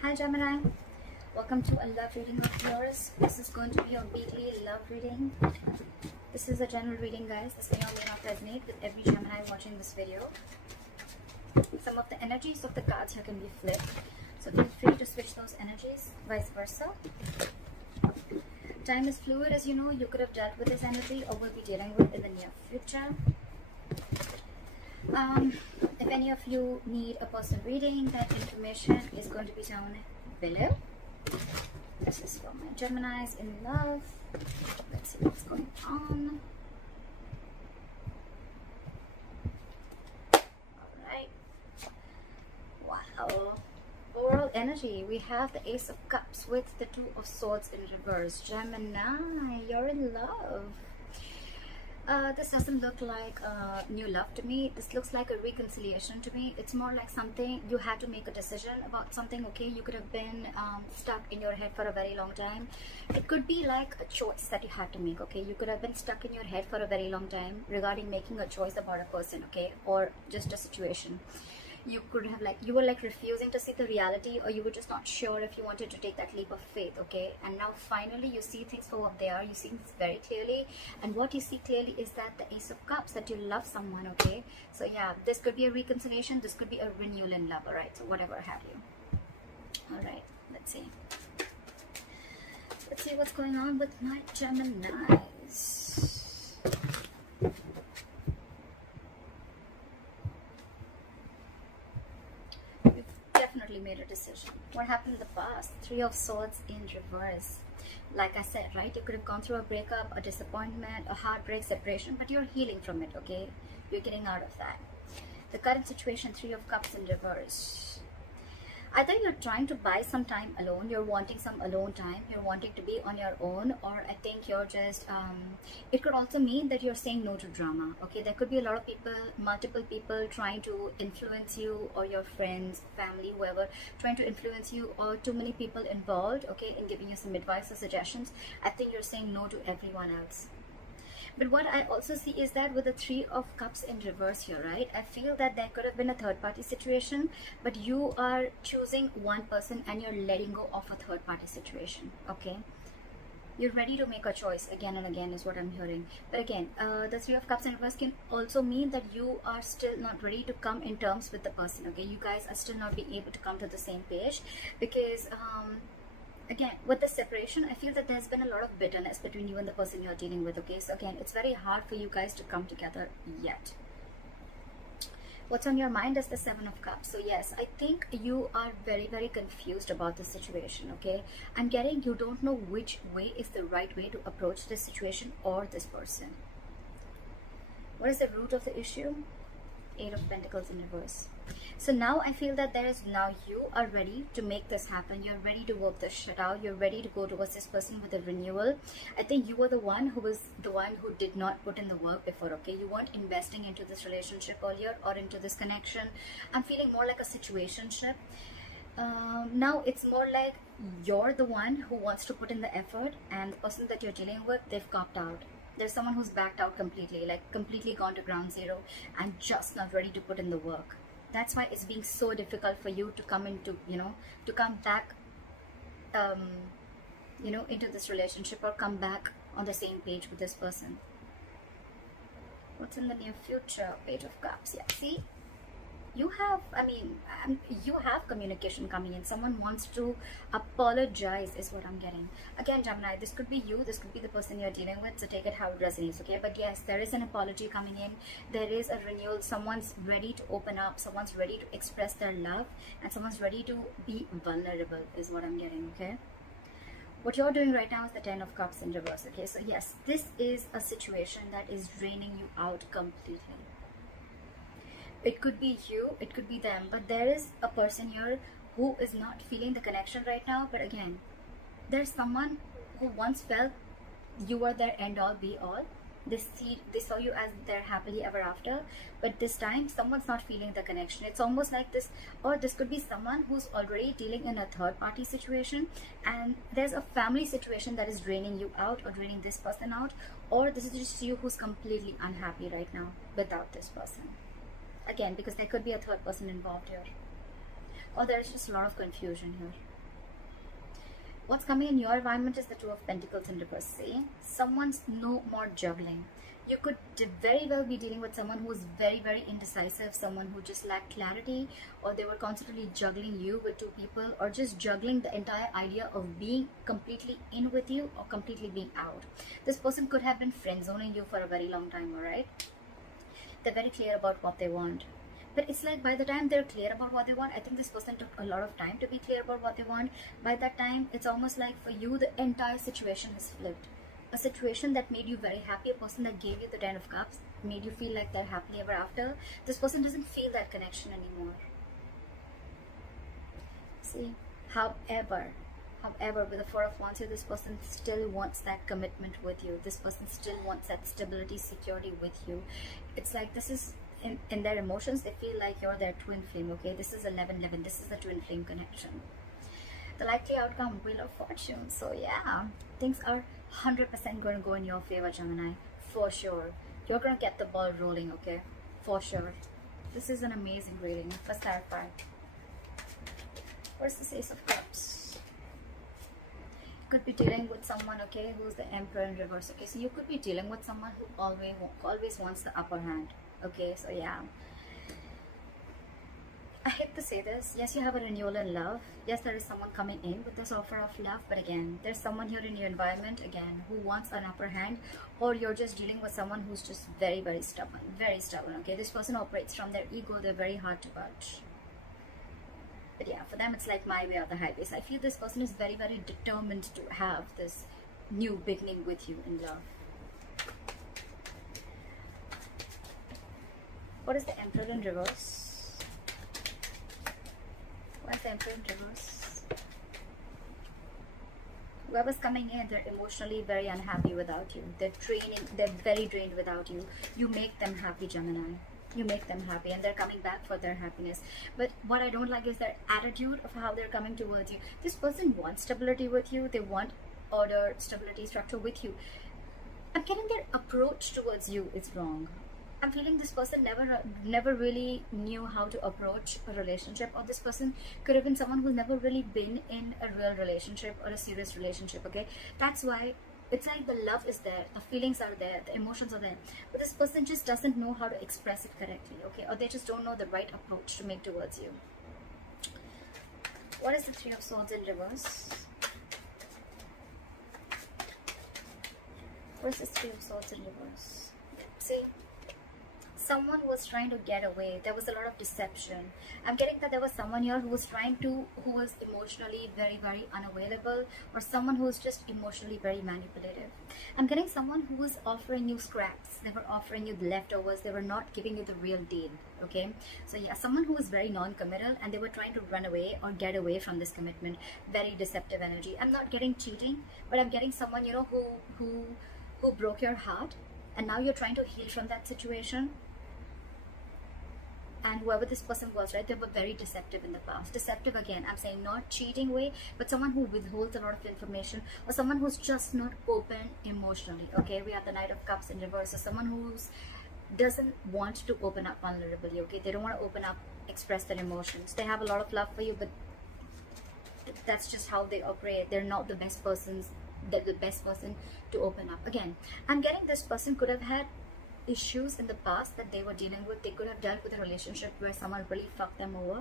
Hi Gemini, welcome to a love reading of yours. This is going to be your weekly love reading. This is a general reading, guys. This may or may not resonate with every Gemini watching this video. Some of the energies of the cards here can be flipped, so feel free to switch those energies, vice versa. Time is fluid, as you know. You could have dealt with this energy or will be dealing with in the near future. If any of you need a personal reading, that information is going to be down below. This is for my Geminis in love. Let's see what's going on. Alright. Wow. Overall energy, we have the Ace of Cups with the Two of Swords in reverse. Gemini, you're in love. This doesn't look like new love to me. This looks like a reconciliation to me. It's more like something you had to make a decision about something. Okay, you could have been stuck in your head for a very long time. It could be like a choice that you had to make. Okay, you could have been stuck in your head for a very long time regarding making a choice about a person, okay, or just a situation. You could have you were refusing to see the reality, or you were just not sure if you wanted to take that leap of faith, okay? And now finally you see things for what they are. You see things very clearly, and what you see clearly is that the Ace of Cups, that you love someone, okay? So yeah, this could be a reconciliation, this could be a renewal in love, alright? So whatever have you. Alright, let's see what's going on with my Geminis. Made a decision. What happened in the past? Three of Swords in reverse. Like I said, right, you could have gone through a breakup, a disappointment, a heartbreak, separation, but you're healing from it, okay? You're getting out of that. The current situation, Three of Cups in reverse. Either you're trying to buy some time alone, you're wanting some alone time, you're wanting to be on your own, or I think you're just it could also mean that you're saying no to drama, okay? There could be a lot of people, multiple people trying to influence you, or your friends, family, whoever, trying to influence you, or too many people involved, okay, in giving you some advice or suggestions. I think you're saying no to everyone else. But what I also see is that with the Three of Cups in reverse here, right, I feel that there could have been a third party situation, but you are choosing one person and you're letting go of a third party situation, okay? You're ready to make a choice again and again is what I'm hearing. But again, the Three of Cups in reverse can also mean that you are still not ready to come in terms with the person, okay? You guys are still not being able to come to the same page because again, with the separation, I feel that there's been a lot of bitterness between you and the person you're dealing with, okay? So again, it's very hard for you guys to come together yet. What's on your mind is the Seven of Cups. So yes, I think you are very, very confused about the situation, okay? I'm getting you don't know which way is the right way to approach this situation or this person. What is the root of the issue? Eight of Pentacles in reverse. So now I feel that now you are ready to make this happen. You're ready to work this shit out. You're ready to go towards this person with a renewal. I think you were the one who did not put in the work before, okay? You weren't investing into this relationship earlier or into this connection. I'm feeling more like a situationship. Now it's more like you're the one who wants to put in the effort, and the person that you're dealing with, they've copped out. There's someone who's backed out completely, completely gone to ground zero and just not ready to put in the work. That's why it's being so difficult for you to come into, to come back, into this relationship or come back on the same page with this person. What's in the near future? Page of Cups. Yeah, see? You have, you have communication coming in. Someone wants to apologize is what I'm getting. Again, Gemini, this could be you, this could be the person you're dealing with, so take it how it resonates, okay? But yes, there is an apology coming in. There is a renewal. Someone's ready to open up. Someone's ready to express their love. And someone's ready to be vulnerable is what I'm getting, okay? What you're doing right now is the Ten of Cups in reverse, okay? So yes, this is a situation that is draining you out completely. It could be you, it could be them, but there is a person here who is not feeling the connection right now. But again, there's someone who once felt you were their end all be all. They saw you as their happily ever after, but this time someone's not feeling the connection. It's almost like this, or this could be someone who's already dealing in a third party situation, and there's a family situation that is draining you out or draining this person out, or this is just you who's completely unhappy right now without this person. Again, because there could be a third person involved here. Or there's just a lot of confusion here. What's coming in your environment is the Two of Pentacles in reverse. See, someone's no more juggling. You could very well be dealing with someone who is very, very indecisive, someone who just lacked clarity, or they were constantly juggling you with two people, or just juggling the entire idea of being completely in with you or completely being out. This person could have been friend zoning you for a very long time, alright? They're very clear about what they want. But it's like by the time they're clear about what they want, I think this person took a lot of time to be clear about what they want. By that time, it's almost like for you, the entire situation has flipped. A situation that made you very happy, a person that gave you the 10 of Cups, made you feel like they're happily ever after. This person doesn't feel that connection anymore. See, however, with the Four of Wands here, this person still wants that commitment with you. This person still wants that stability, security with you. It's like this is in their emotions, they feel like you're their twin flame, okay? This is 11-11. This is the twin flame connection. The likely outcome, Wheel of Fortune. So yeah, things are 100% going to go in your favor, Gemini. For sure. You're going to get the ball rolling, okay? For sure. This is an amazing reading. Let's clarify. Where's the Ace of Cups? You could be dealing with someone, okay, who's the Emperor in reverse. Okay, so you could be dealing with someone who always wants the upper hand. Okay, so yeah. I hate to say this. Yes, you have a renewal in love. Yes, there is someone coming in with this offer of love. But again, there's someone here in your environment, again, who wants an upper hand. Or you're just dealing with someone who's just very, very stubborn. Very stubborn, okay? This person operates from their ego. They're very hard to budge. But yeah, for them, it's like my way or the highway. So I feel this person is very, very determined to have this new beginning with you in love. What is the Emperor in reverse? What is the Emperor in reverse? Whoever's coming in, they're emotionally very unhappy without you. They're very drained without you. You make them happy, Gemini. You make them happy, and they're coming back for their happiness. But what I don't like is their attitude of how they're coming towards you. This person wants stability with you. They want order, stability, structure with you. I'm getting their approach towards you is wrong. I'm feeling this person never really knew how to approach a relationship, or this person could have been someone who's never really been in a real relationship or a serious relationship, okay? That's why it's like the love is there, the feelings are there, the emotions are there, but this person just doesn't know how to express it correctly, okay? Or they just don't know the right approach to make towards you. What is the Three of Swords in reverse? What is the Three of Swords in reverse? See? Someone was trying to get away. There was a lot of deception. I'm getting that there was someone here who was emotionally very, very unavailable, or someone who was just emotionally very manipulative. I'm getting someone who was offering you scraps. They were offering you the leftovers. They were not giving you the real deal, okay? So yeah, someone who was very non-committal, and they were trying to run away or get away from this commitment. Very deceptive energy. I'm not getting cheating, but I'm getting someone, you know, who broke your heart, and now you're trying to heal from that situation. And whoever this person was, right, they were very deceptive in the past. Deceptive again, I'm saying not cheating way, but someone who withholds a lot of information, or someone who's just not open emotionally, okay? We have the Knight of Cups in reverse. So someone who doesn't want to open up vulnerably, okay? They don't want to open up, express their emotions. They have a lot of love for you, but that's just how they operate. They're not the best person to open up. Again, I'm getting this person could have had issues in the past that they were dealing with. They could have dealt with a relationship where someone really fucked them over,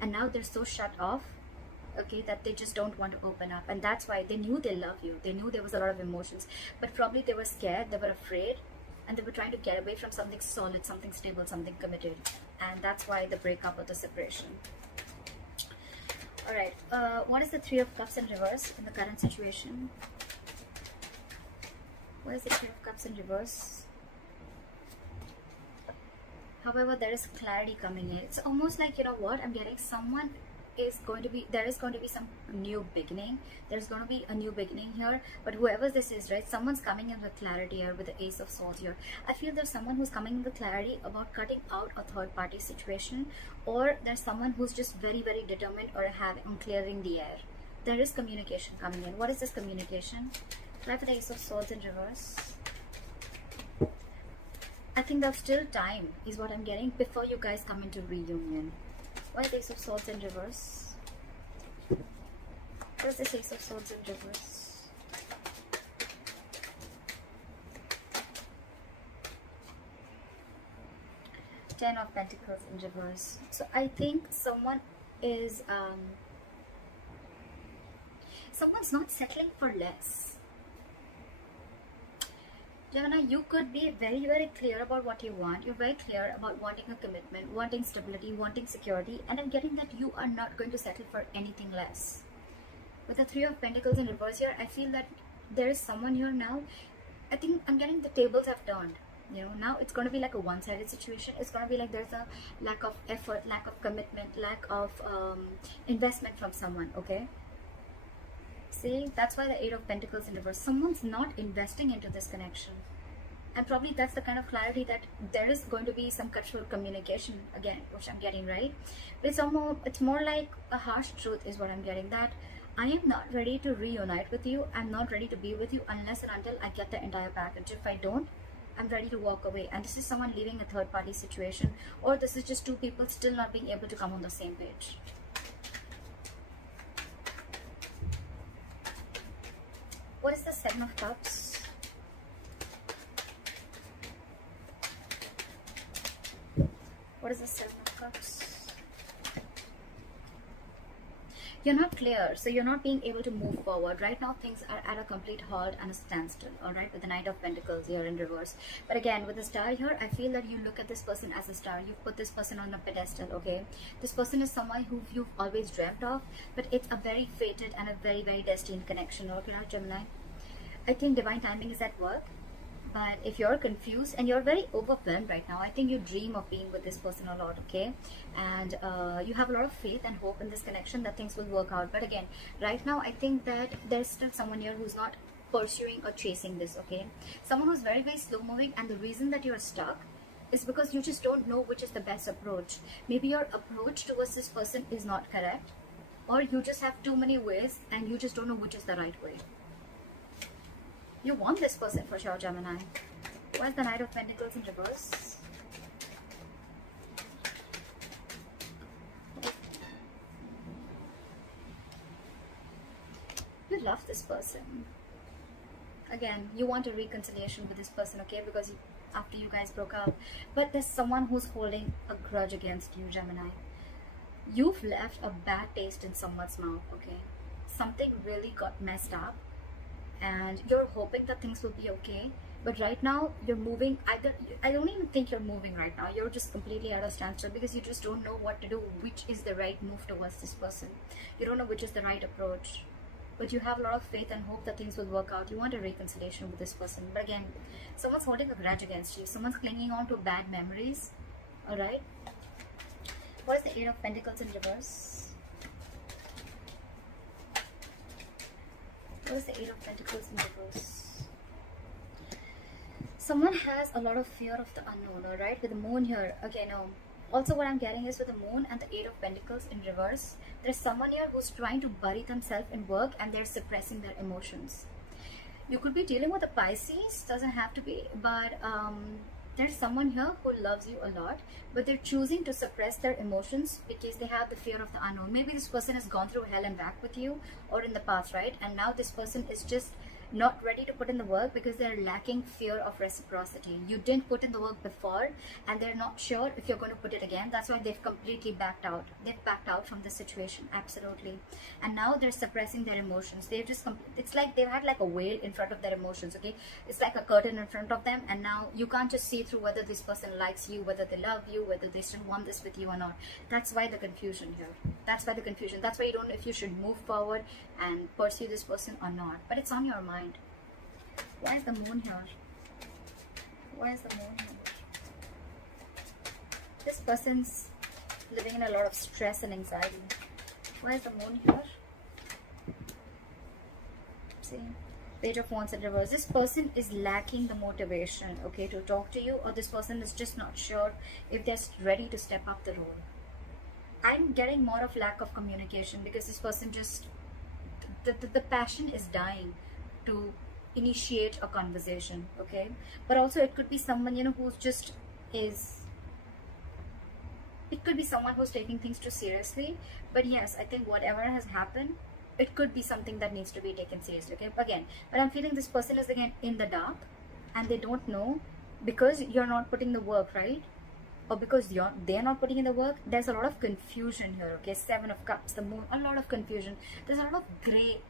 and now they're so shut off, okay, that they just don't want to open up. And that's why they knew they love you. They knew there was a lot of emotions, but probably they were scared, they were afraid, and they were trying to get away from something solid, something stable, something committed. And that's why the breakup or the separation. All right, what is the Three of Cups in reverse in the current situation? What is the Three of Cups in reverse? However, there is clarity coming in. It's almost like, you know what, I'm getting someone is going to be, there is going to be some new beginning. There's going to be a new beginning here. But whoever this is, right, someone's coming in with clarity here with the Ace of Swords here. I feel there's someone who's coming in with clarity about cutting out a third party situation, or there's someone who's just very, very determined or clearing the air. There is communication coming in. What is this communication? Try for the Ace of Swords in reverse. I think there's still time is what I'm getting before you guys come into reunion. Why the Ace of Swords in reverse? What's the Ace of Swords in reverse? Ten of Pentacles in reverse. So I think someone is someone's not settling for less. Gemini, you could be very, very clear about what you want. You're very clear about wanting a commitment, wanting stability, wanting security, and I'm getting that you are not going to settle for anything less. With the Three of Pentacles in reverse here, I feel that there is someone here now. I think I'm getting the tables have turned. You know, now it's going to be like a one-sided situation. It's going to be like there's a lack of effort, lack of commitment, lack of investment from someone, okay? See, that's why the Eight of Pentacles in reverse. Someone's not investing into this connection. And probably that's the kind of clarity that there is going to be some cutthroat communication again, which I'm getting, right? But it's more like a harsh truth is what I'm getting, that I am not ready to reunite with you. I'm not ready to be with you unless and until I get the entire package. If I don't, I'm ready to walk away. And this is someone leaving a third party situation, or this is just two people still not being able to come on the same page. What is the Seven of Cups? What is the Seven of Cups? You're not clear, so you're not being able to move forward. Right now, things are at a complete halt and a standstill, alright, with the Knight of Pentacles here in reverse. But again, with the Star here, I feel that you look at this person as a star. You've put this person on a pedestal, okay? This person is someone who you've always dreamt of, but it's a very fated and a very, very destined connection, okay, Gemini? I think divine timing is at work. But if you're confused and you're very overwhelmed right now, I think you dream of being with this person a lot, okay? And you have a lot of faith and hope in this connection that things will work out. But again, right now, I think that there's still someone here who's not pursuing or chasing this, okay? Someone who's very, very slow moving, and the reason that you're stuck is because you just don't know which is the best approach. Maybe your approach towards this person is not correct, or you just have too many ways and you just don't know which is the right way. You want this person for sure, Gemini. Why is the Knight of Pentacles in reverse? You love this person. Again, you want a reconciliation with this person, okay? Because after you guys broke up. But there's someone who's holding a grudge against you, Gemini. You've left a bad taste in someone's mouth, okay? Something really got messed up. And you're hoping that things will be okay, but right now you're moving. I don't even think you're moving right now. You're just completely at a standstill because you just don't know what to do, which is the right move towards this person. You don't know which is the right approach, but you have a lot of faith and hope that things will work out. You want a reconciliation with this person, but again, someone's holding a grudge against you. Someone's clinging on to bad memories. All right. What is the Eight of Pentacles in reverse? What is the Eight of Pentacles in reverse? Someone has a lot of fear of the unknown, alright? With the moon here, okay, no. Also what I'm getting is with the moon and the Eight of Pentacles in reverse, there's someone here who's trying to bury themselves in work and they're suppressing their emotions. You could be dealing with a Pisces, doesn't have to be, but there's someone here who loves you a lot, but they're choosing to suppress their emotions because they have the fear of the unknown. Maybe this person has gone through hell and back with you or in the past, right? And now this person is just not ready to put in the work because they're lacking fear of reciprocity. You didn't put in the work before and they're not sure if you're going to put it again. That's why they've completely backed out. They've backed out from the situation, absolutely. And now they're suppressing their emotions. They've just it's like they've had like a veil in front of their emotions, okay? It's like a curtain in front of them, and now you can't just see through whether this person likes you, whether they love you, whether they still want this with you or not. That's why the confusion here. That's why the confusion. That's why you don't know if you should move forward and pursue this person or not. But it's on your mind. Why is the moon here? Why is the moon here? This person's living in a lot of stress and anxiety. Why is the moon here? See? Page of Wands in reverse. This person is lacking the motivation, okay, to talk to you, or this person is just not sure if they're ready to step up the role. I'm getting more of lack of communication because this person just, the passion is dying to initiate a conversation, okay? But also it could be someone, you know, who's just is, it could be someone who's taking things too seriously. But yes, I think whatever has happened, it could be something that needs to be taken seriously, okay? Again, but I'm feeling this person is again in the dark, and they don't know, because you're not putting the work, right? Or because they're not putting in the work. There's a lot of confusion here, okay? 7 of Cups, the Moon, a lot of confusion. There's a lot of gray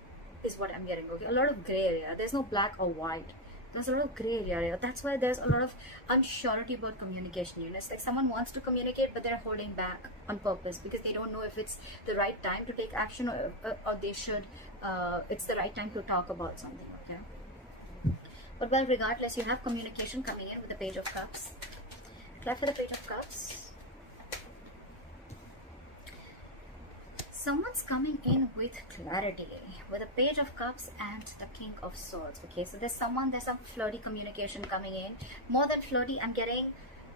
is what I'm getting, okay? A lot of gray area. There's no black or white. There's a lot of gray area. That's why there's a lot of unsurety about communication. You know, it's like someone wants to communicate, but they're holding back on purpose because they don't know if it's the right time to take action, or they should, it's the right time to talk about something, okay? But well, regardless, you have communication coming in with the Page of Cups. Clap for the Page of Cups. Someone's coming in with clarity with the Page of Cups and the King of Swords. Okay, so there's some flirty communication coming in. More than flirty, I'm getting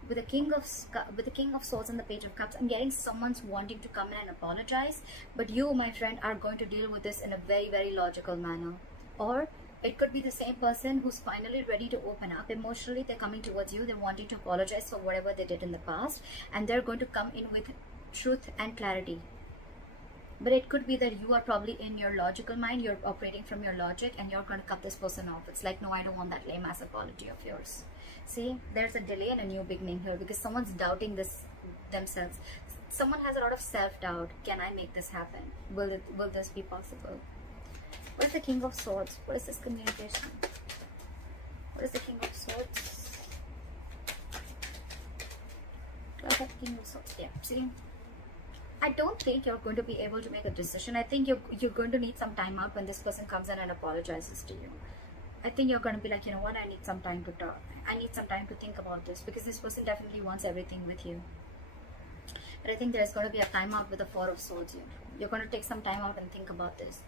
with the King of Swords and the Page of Cups, I'm getting someone's wanting to come in and apologize, but you, my friend, are going to deal with this in a very, very logical manner. Or it could be the same person who's finally ready to open up emotionally. They're coming towards you, they're wanting to apologize for whatever they did in the past, and they're going to come in with truth and clarity. But it could be that you are probably in your logical mind, you're operating from your logic, and you're going to cut this person off. It's like, no, I don't want that lame ass apology of yours. See, there's a delay and a new beginning here because someone's doubting this themselves. Someone has a lot of self-doubt. Can I make this happen? Will this be possible? What is the King of Swords? What is this communication? What is the King of Swords? King of Swords. Yeah, see? I don't think you're going to be able to make a decision. I think you're going to need some time out when this person comes in and apologizes to you. I think you're going to be like, you know what, I need some time to talk. I need some time to think about this because this person definitely wants everything with you. But I think there's going to be a time out with the Four of Swords here. You're going to take some time out and think about this.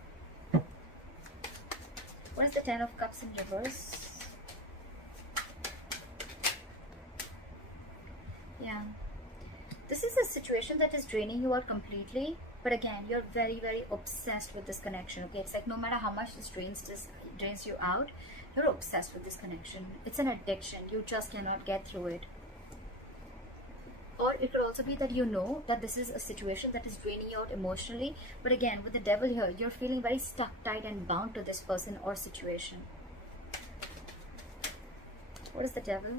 What is the Ten of Cups in reverse? Yeah. This is a situation that is draining you out completely. But again, you're very, very obsessed with this connection. Okay, it's like no matter how much this drains you out, you're obsessed with this connection. It's an addiction. You just cannot get through it. Or it could also be that you know that this is a situation that is draining you out emotionally. But again, with the Devil here, you're feeling very stuck, tight, and bound to this person or situation. What is the Devil?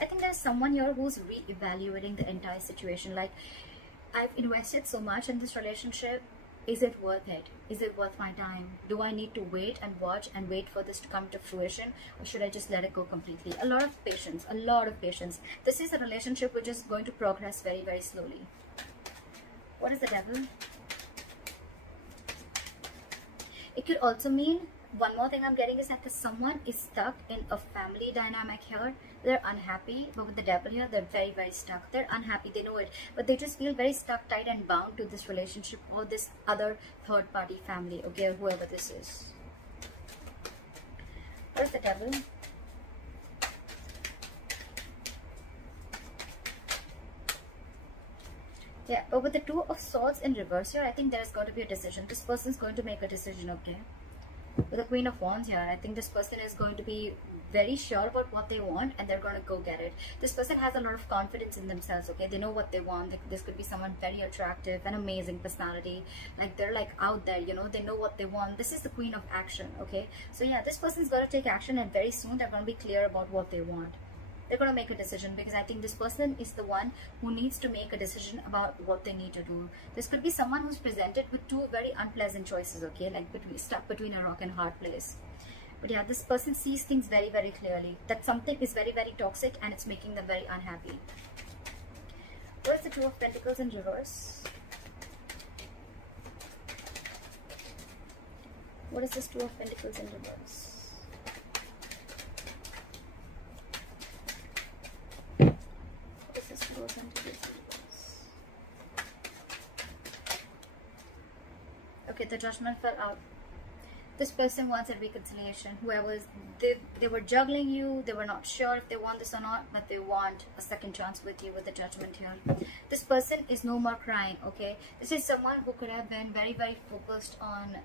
I think there's someone here who's re-evaluating the entire situation. Like, I've invested so much in this relationship. Is it worth it? Is it worth my time? Do I need to wait and watch and wait for this to come to fruition? Or should I just let it go completely? A lot of patience, a lot of patience. This is a relationship which is going to progress very, very slowly. What is the Devil? It could also mean, one more thing I'm getting is that someone is stuck in a family dynamic here. They're unhappy, but with the Devil here, they're very, very stuck. They're unhappy, they know it, but they just feel very stuck, tight, and bound to this relationship or this other third-party family, okay, or whoever this is. What is the Devil? Yeah, but with the Two of Swords in reverse here, I think there's going to be a decision. This person's going to make a decision, okay? With the Queen of Wands here, I think this person is going to be very sure about what they want and they're going to go get it. This person has a lot of confidence in themselves, okay? They know what they want. This could be someone very attractive, an amazing personality. Like, they're like out there, you know, they know what they want. This is the Queen of Action, okay? So yeah, this person's going to take action, and very soon they're going to be clear about what they want. They're going to make a decision because I think this person is the one who needs to make a decision about what they need to do. This could be someone who's presented with two very unpleasant choices, okay? Like stuck between a rock and hard place. But yeah, this person sees things very, very clearly. That something is very, very toxic and it's making them very unhappy. What is the Two of Pentacles in reverse? What is this Two of Pentacles in reverse? Okay, the Judgment fell out. This person wants a reconciliation. Whoever's they were juggling you, they were not sure if they want this or not, but they want a second chance with you with the Judgment here. This person is no more crying, okay? This is someone who could have been very, very focused on,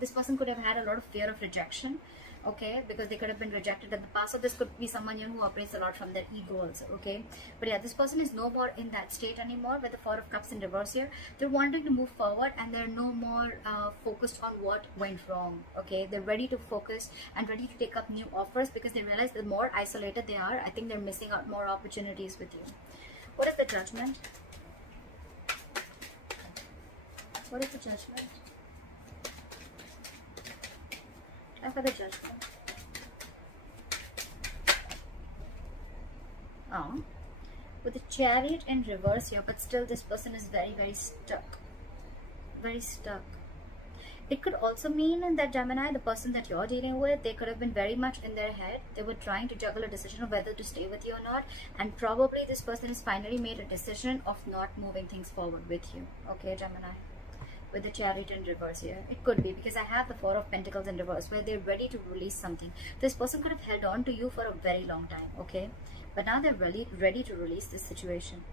this person could have had a lot of fear of rejection. okay, because they could have been rejected in the past. So this could be someone, you know, who operates a lot from their ego also, okay. But yeah, this person is no more in that state anymore with the Four of Cups in reverse here. They're wanting to move forward, and they're no more focused on what went wrong, okay. They're ready to focus and ready to take up new offers, because they realize the more isolated they are, I think they're missing out more opportunities with you. What is the Judgment? What is the Judgment? For the Judgment. Oh, with the Chariot in reverse here, but still this person is very, very stuck. Very stuck. It could also mean that Gemini, the person that you're dealing with, they could have been very much in their head. They were trying to juggle a decision of whether to stay with you or not, and probably this person has finally made a decision of not moving things forward with you, okay, Gemini. With the Chariot in reverse here, it could be because I have the Four of Pentacles in reverse, where they're ready to release something. This person could have held on to you for a very long time, okay, but now they're really ready to release this situation.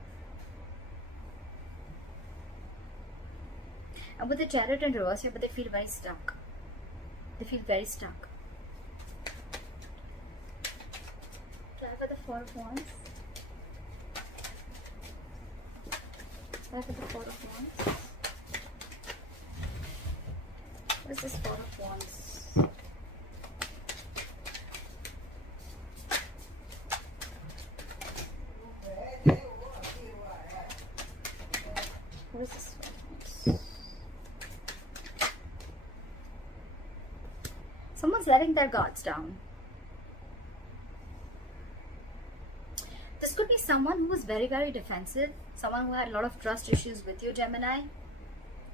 And with the Chariot in reverse here, but they feel very stuck. They feel very stuck. Try for the Four of Wands. Try for the Four of Wands. What is this Four of Wands? What is this Four of Wands? Someone's letting their guards down. This could be someone who was very, very defensive. Someone who had a lot of trust issues with you, Gemini.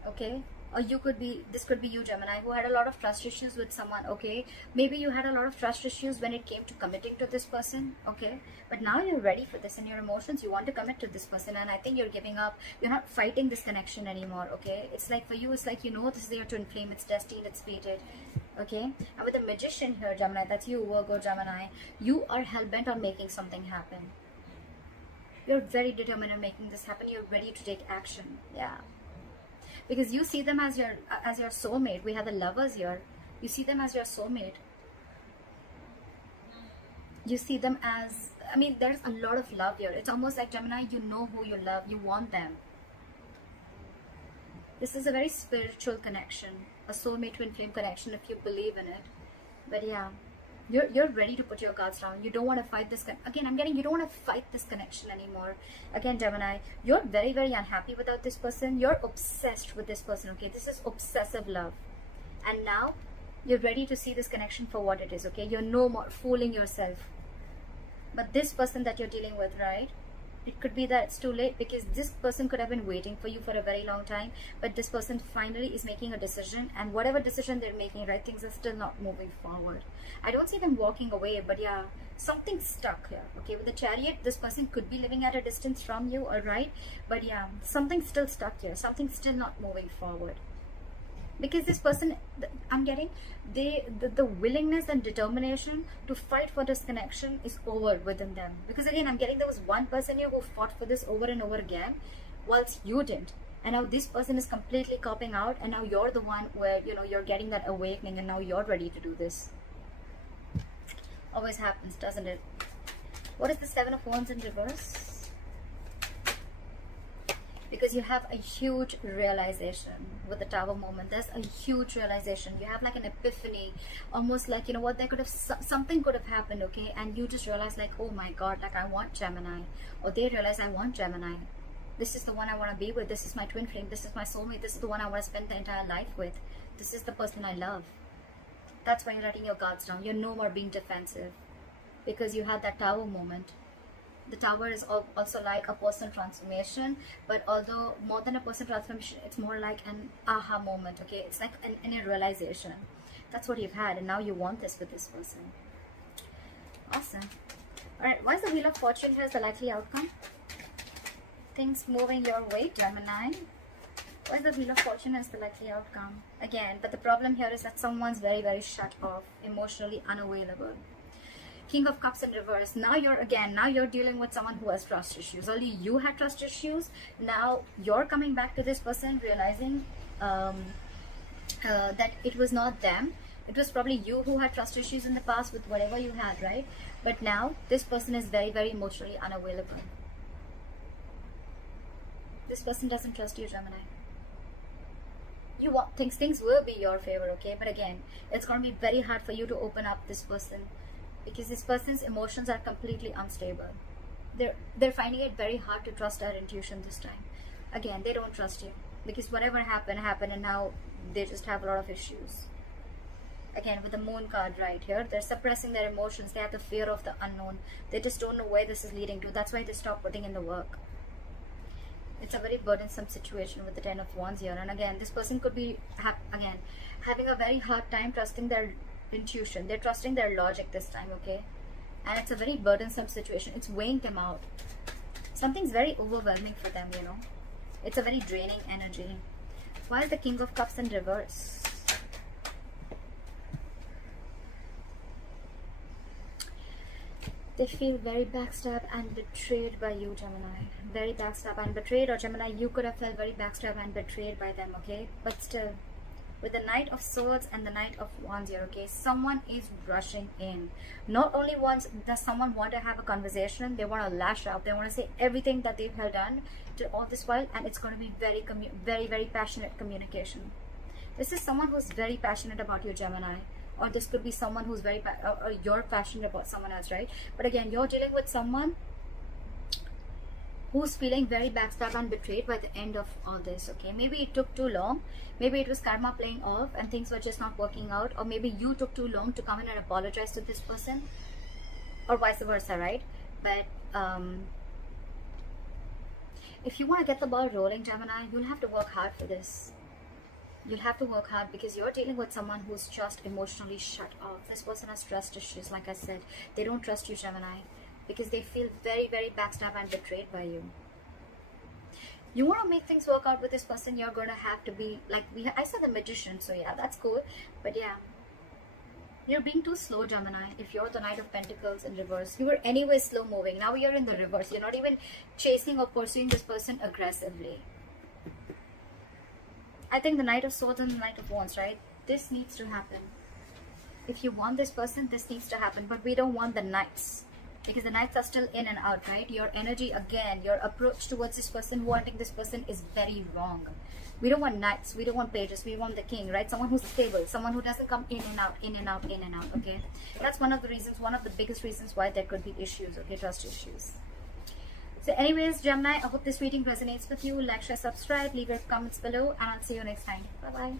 Okay. Or you could be, this could be you, Gemini, who had a lot of trust issues with someone, okay. Maybe you had a lot of trust issues when it came to committing to this person, okay. But now you're ready for this in your emotions. You want to commit to this person, and I think you're giving up. You're not fighting this connection anymore, okay. It's like for you, it's like, you know, this is your twin flame. It's destined, it's fated, okay. And with the Magician here, Gemini, that's you, Virgo, Gemini, you are hell-bent on making something happen. You're very determined on making this happen. You're ready to take action, yeah. Because you see them as your soulmate. We have the Lovers here. You see them as your soulmate. You see them as, I mean, there's a lot of love here. It's almost like, Gemini, you know who you love. You want them. This is a very spiritual connection. A soulmate twin flame connection, if you believe in it. But yeah, you're ready to put your guards down. You don't want to fight this. Again, I'm getting, you don't want to fight this connection anymore. Again, Gemini, you're very, very unhappy without this person. You're obsessed with this person, okay. This is obsessive love, and now you're ready to see this connection for what it is, okay. You're no more fooling yourself. But this person that you're dealing with, right, it could be that it's too late, because this person could have been waiting for you for a very long time, but this person finally is making a decision, and whatever decision they're making, right, things are still not moving forward. I don't see them walking away, but yeah, something's stuck here, okay. With the Chariot, this person could be living at a distance from you, all right, but yeah, something's still stuck here. Something's still not moving forward, because this person, I'm getting, the willingness and determination to fight for this connection is over within them. Because again, I'm getting there was one person here who fought for this over and over again, whilst you didn't. And now this person is completely copping out, and now you're the one where, you know, you're getting that awakening, and now you're ready to do this. Always happens, doesn't it? What is the Seven of Wands in reverse? Because you have a huge realization with the Tower moment. There's a huge realization. You have like an epiphany, almost like, you know what, there could have, something could have happened, okay, and you just realize like, oh my god, like I want Gemini, or they realize I want Gemini. This is the one I want to be with. This is my twin flame. This is my soulmate. This is the one I want to spend the entire life with. This is the person I love. That's why you're letting your guards down. You're no more being defensive, because you had that Tower moment. The Tower is also like a personal transformation, but although more than a personal transformation, it's more like an aha moment, okay. It's like an inner realization. That's what you've had, and now you want this with this person. Awesome. Alright, why is the Wheel of Fortune here as the likely outcome? Things moving your way, Gemini. Why is the Wheel of Fortune as the likely outcome? Again, but the problem here is that someone's very, very shut off, emotionally unavailable. King of Cups in reverse. Now you're dealing with someone who has trust issues. Only you had trust issues. Now you're coming back to this person, realizing that it was not them. It was probably you who had trust issues in the past with whatever you had, right? But now this person is very, very emotionally unavailable. This person doesn't trust you, Gemini. You want things will be your favor, okay? But again, it's going to be very hard for you to open up this person, because this person's emotions are completely unstable. They're finding it very hard to trust their intuition this time. Again, they don't trust you, because whatever happened, and now they just have a lot of issues. Again, with the moon card right here, they're suppressing their emotions. They have the fear of the unknown. They just don't know where this is leading to. That's why they stop putting in the work. It's a very burdensome situation with the 10 of Wands here. And again, this person could be, having a very hard time trusting their intuition. They're trusting their logic this time, okay? And it's a very burdensome situation. It's weighing them out. Something's very overwhelming for them, you know. It's a very draining energy. Why is the King of Cups in reverse? They feel very backstabbed and betrayed by you, Gemini. Very backstabbed and betrayed, or Gemini, you could have felt very backstabbed and betrayed by them, okay? But still, with the Knight of Swords and the Knight of Wands here, okay, someone is rushing in. Not only does someone want to have a conversation, they want to lash out. They want to say everything that they've done to all this while, and it's going to be very, very passionate communication. This is someone who's very passionate about you, Gemini. Or this could be someone who's very, or you're passionate about someone else, right? But again, you're dealing with someone who's feeling very backstabbed and betrayed by the end of all this, okay? Maybe it took too long. Maybe it was karma playing off and things were just not working out. Or maybe you took too long to come in and apologize to this person. Or vice versa, right? But if you want to get the ball rolling, Gemini, you'll have to work hard for this. You'll have to work hard, because you're dealing with someone who's just emotionally shut off. This person has trust issues, like I said. They don't trust you, Gemini, because they feel very, very backstabbed and betrayed by you. You want to make things work out with this person, you're going to have to be, like, I said the Magician, so yeah, that's cool. But yeah, you're being too slow, Gemini. If you're the Knight of Pentacles in reverse, you were anyway slow moving. Now you're in the reverse. You're not even chasing or pursuing this person aggressively. I think the Knight of Swords and the Knight of Wands, right? This needs to happen. If you want this person, this needs to happen. But we don't want the Knights, because the Knights are still in and out, right? Your energy, again, your approach towards this person, wanting this person, is very wrong. We don't want Knights. We don't want pages. We want the King, right? Someone who's stable. Someone who doesn't come in and out, in and out, in and out, okay? That's one of the reasons, one of the biggest reasons why there could be issues, okay? Trust issues. So anyways, Gemini, I hope this reading resonates with you. Like, share, subscribe, leave your comments below, and I'll see you next time. Bye-bye.